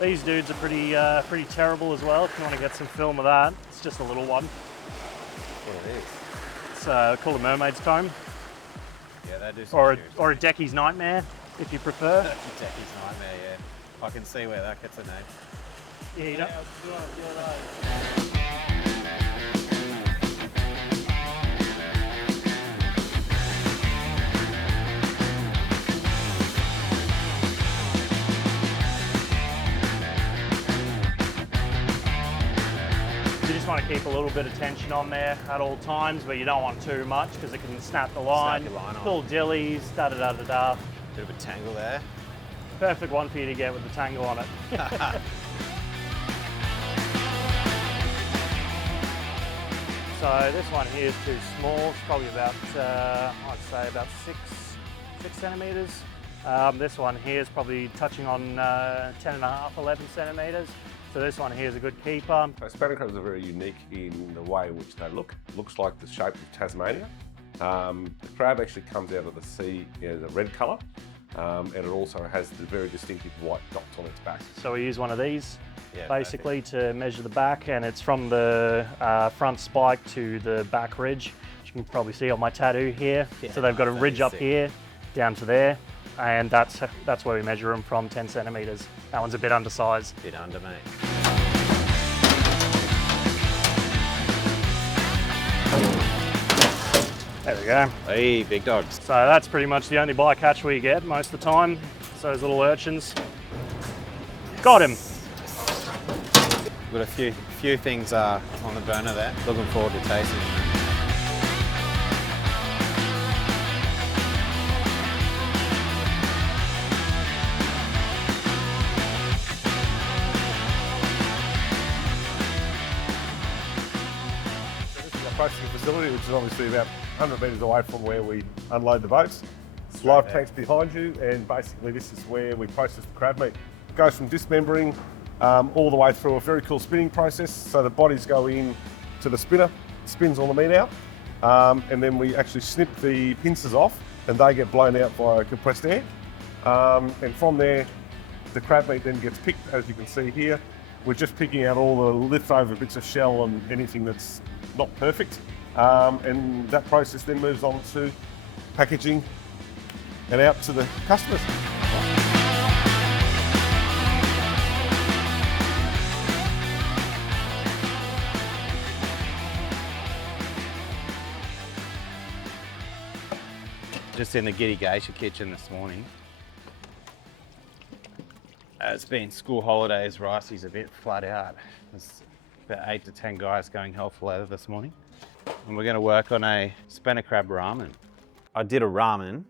These dudes are pretty terrible as well. If you want to get some film of that, it's just a little one. What it is? It's called a mermaid's comb. Yeah, they do some or a Decky's nightmare, if you prefer. Decky's nightmare, yeah. I can see where that gets a name. Yeah, you don't. You just want to keep a little bit of tension on there at all times, but you don't want too much because it can snap the line. Snap your line off. Pull dillies, da-da-da-da-da. Bit of a tangle there. Perfect one for you to get with the tangle on it. So this one here is too small. It's probably about, I'd say about six centimetres. This one here is probably touching on 10 and a half, 11 centimetres. So this one here is a good keeper. Spanner crabs are very unique in the way in which they look. It looks like the shape of Tasmania. The crab actually comes out of the sea in a red colour, and it also has the very distinctive white dots on its back. So we use one of these Yeah, basically to measure the back, and it's from the front spike to the back ridge, which you can probably see on my tattoo here. Yeah, So they've got a that ridge is up sick. here down to there, and that's where we measure them from, 10 centimetres. That one's a bit undersized. Bit under, mate. There we go. Hey, big dogs. So that's pretty much the only bycatch we get most of the time. So those little urchins. Got him. Got a few things on the burner there. Looking forward to tasting it. This is our processing facility, which is obviously about 100 metres away from where we unload the boats. Live tanks behind you, and basically this is where we process the crab meat. It goes from dismembering all the way through a very cool spinning process. So the bodies go in to the spinner, spins all the meat out, and then we actually snip the pincers off, and they get blown out via compressed air. And from there, the crab meat then gets picked, as you can see here. We're just picking out all the leftover bits of shell and anything that's not perfect. And that process then moves on to packaging and out to the customers. Just in the Giddy Geisha kitchen this morning. It's been school holidays, Ricey's a bit flat out. There's about 8 to 10 guys going hell for leather this morning. And we're gonna work on a spanner crab ramen. I did a ramen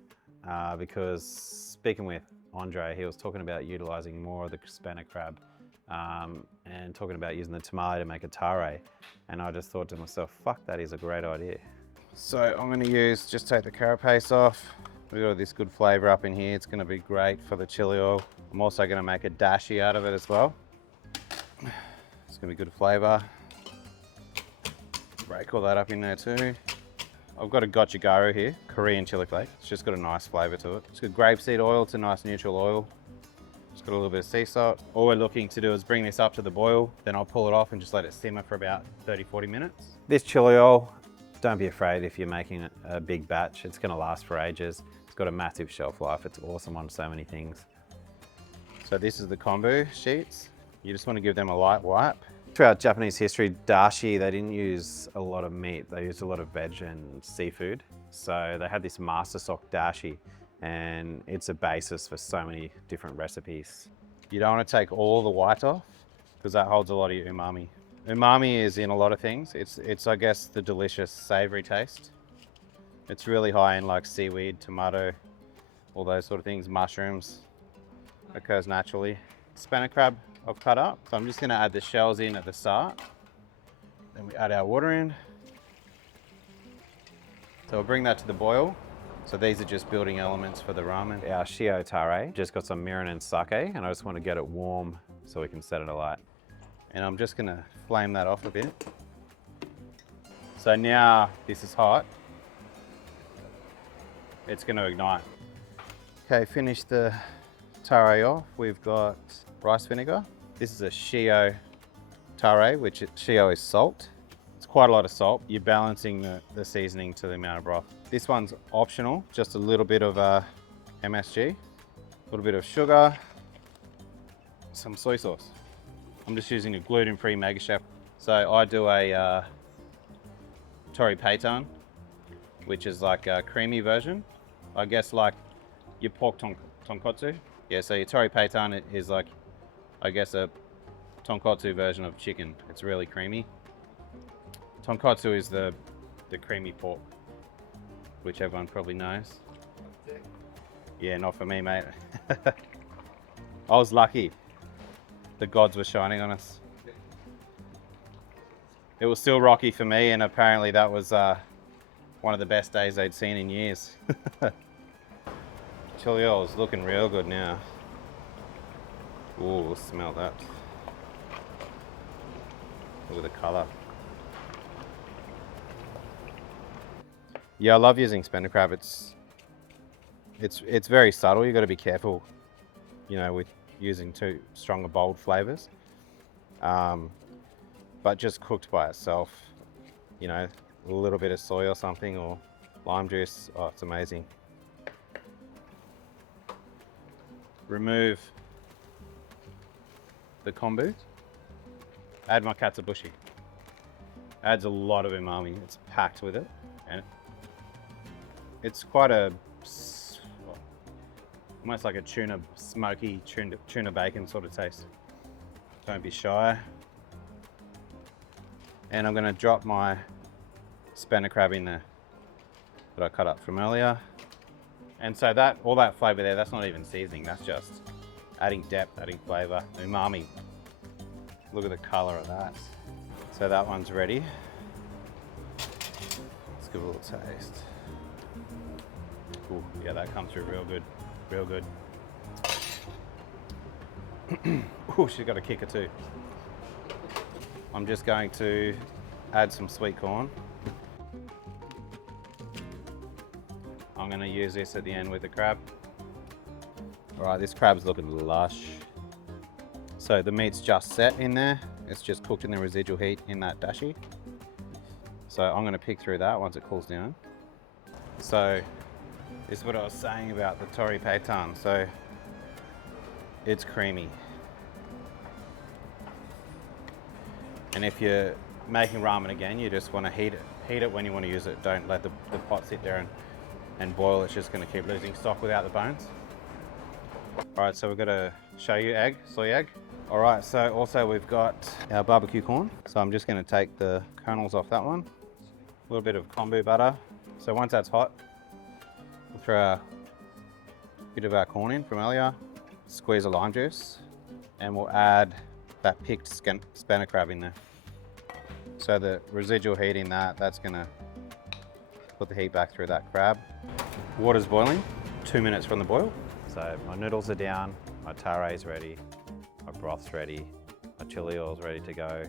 because speaking with Andre, he was talking about utilising more of the spanner crab and talking about using the tamale to make a tare. And I just thought to myself, fuck, that is a great idea. So I'm going to just take the carapace off. We've got this good flavour up in here. It's going to be great for the chili oil. I'm also going to make a dashi out of it as well. It's going to be good flavour. Break all that up in there too. I've got a gochugaru here, Korean chili flake. It's just got a nice flavour to it. It's got grapeseed oil, it's a nice neutral oil. It's got a little bit of sea salt. All we're looking to do is bring this up to the boil, then I'll pull it off and just let it simmer for about 30-40 minutes. This chili oil, don't be afraid if you're making a big batch. It's going to last for ages. It's got a massive shelf life. It's awesome on so many things. So this is the kombu sheets. You just want to give them a light wipe. Throughout Japanese history, dashi, they didn't use a lot of meat. They used a lot of veg and seafood. So they had this master stock dashi, and it's a basis for so many different recipes. You don't want to take all the white off because that holds a lot of your umami. Umami is in a lot of things. It's I guess the delicious savoury taste. It's really high in like seaweed, tomato, all those sort of things, mushrooms. Occurs naturally. Spanner crab I've cut up. So I'm just going to add the shells in at the start. Then we add our water in. So we'll bring that to the boil. So these are just building elements for the ramen. Our shio tare just got some mirin and sake, and I just want to get it warm so we can set it alight. And I'm just going to flame that off a bit. So now this is hot. It's going to ignite. Okay, finish the tare off. We've got rice vinegar, This is a shio tare, which shio is salt. It's quite a lot of salt. You're balancing the seasoning to the amount of broth. This one's optional, just a little bit of MSG, a little bit of sugar, some soy sauce. I'm just using a gluten-free Mega Chef. So I do a tori peitan, which is like a creamy version. I guess like your pork tonkotsu. Yeah, so your tori peitan is like, I guess, a tonkotsu version of chicken. It's really creamy. Tonkotsu is the creamy pork, which everyone probably knows. Yeah, not for me, mate. I was lucky. The gods were shining on us. It was still rocky for me, and apparently that was one of the best days they'd seen in years. Chili oil is looking real good now. Ooh, smell that. Look at the colour. Yeah, I love using Spanner Crab. It's very subtle. You've got to be careful, you know, with using too strong or bold flavours. But just cooked by itself, you know, a little bit of soy or something, or lime juice, oh, it's amazing. Remove the kombu. Add my katsuobushi. Adds a lot of umami. It's packed with it, and it's quite a almost like a smoky tuna bacon sort of taste. Don't be shy. And I'm going to drop my Spanner Crab in there that I cut up from earlier. And so all that flavour there, that's not even seasoning, that's just adding depth, adding flavour, umami. Look at the colour of that. So that one's ready. Let's give it a little taste. Ooh, yeah, that comes through real good, real good. Ooh, she's got a kicker too. I'm just going to add some sweet corn. I'm going to use this at the end with the crab. All right, this crab's looking lush. So the meat's just set in there. It's just cooked in the residual heat in that dashi. So I'm going to pick through that once it cools down. So this is what I was saying about the tori peitan. So it's creamy. And if you're making ramen again, you just want to heat it when you want to use it. Don't let the pot sit there and boil. It's just going to keep losing stock without the bones. All right, so we've got a shoyu soy egg. All right, so also we've got our barbecue corn. So I'm just going to take the kernels off that one. A little bit of kombu butter. So once that's hot, we'll throw a bit of our corn in from earlier, squeeze a lime juice, and we'll add that picked Spanner Crab in there. So the residual heat in that's gonna put the heat back through that crab. Water's boiling, 2 minutes from the boil. So my noodles are down, my tare's ready, my broth's ready, my chili oil's ready to go.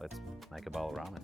Let's make a bowl of ramen.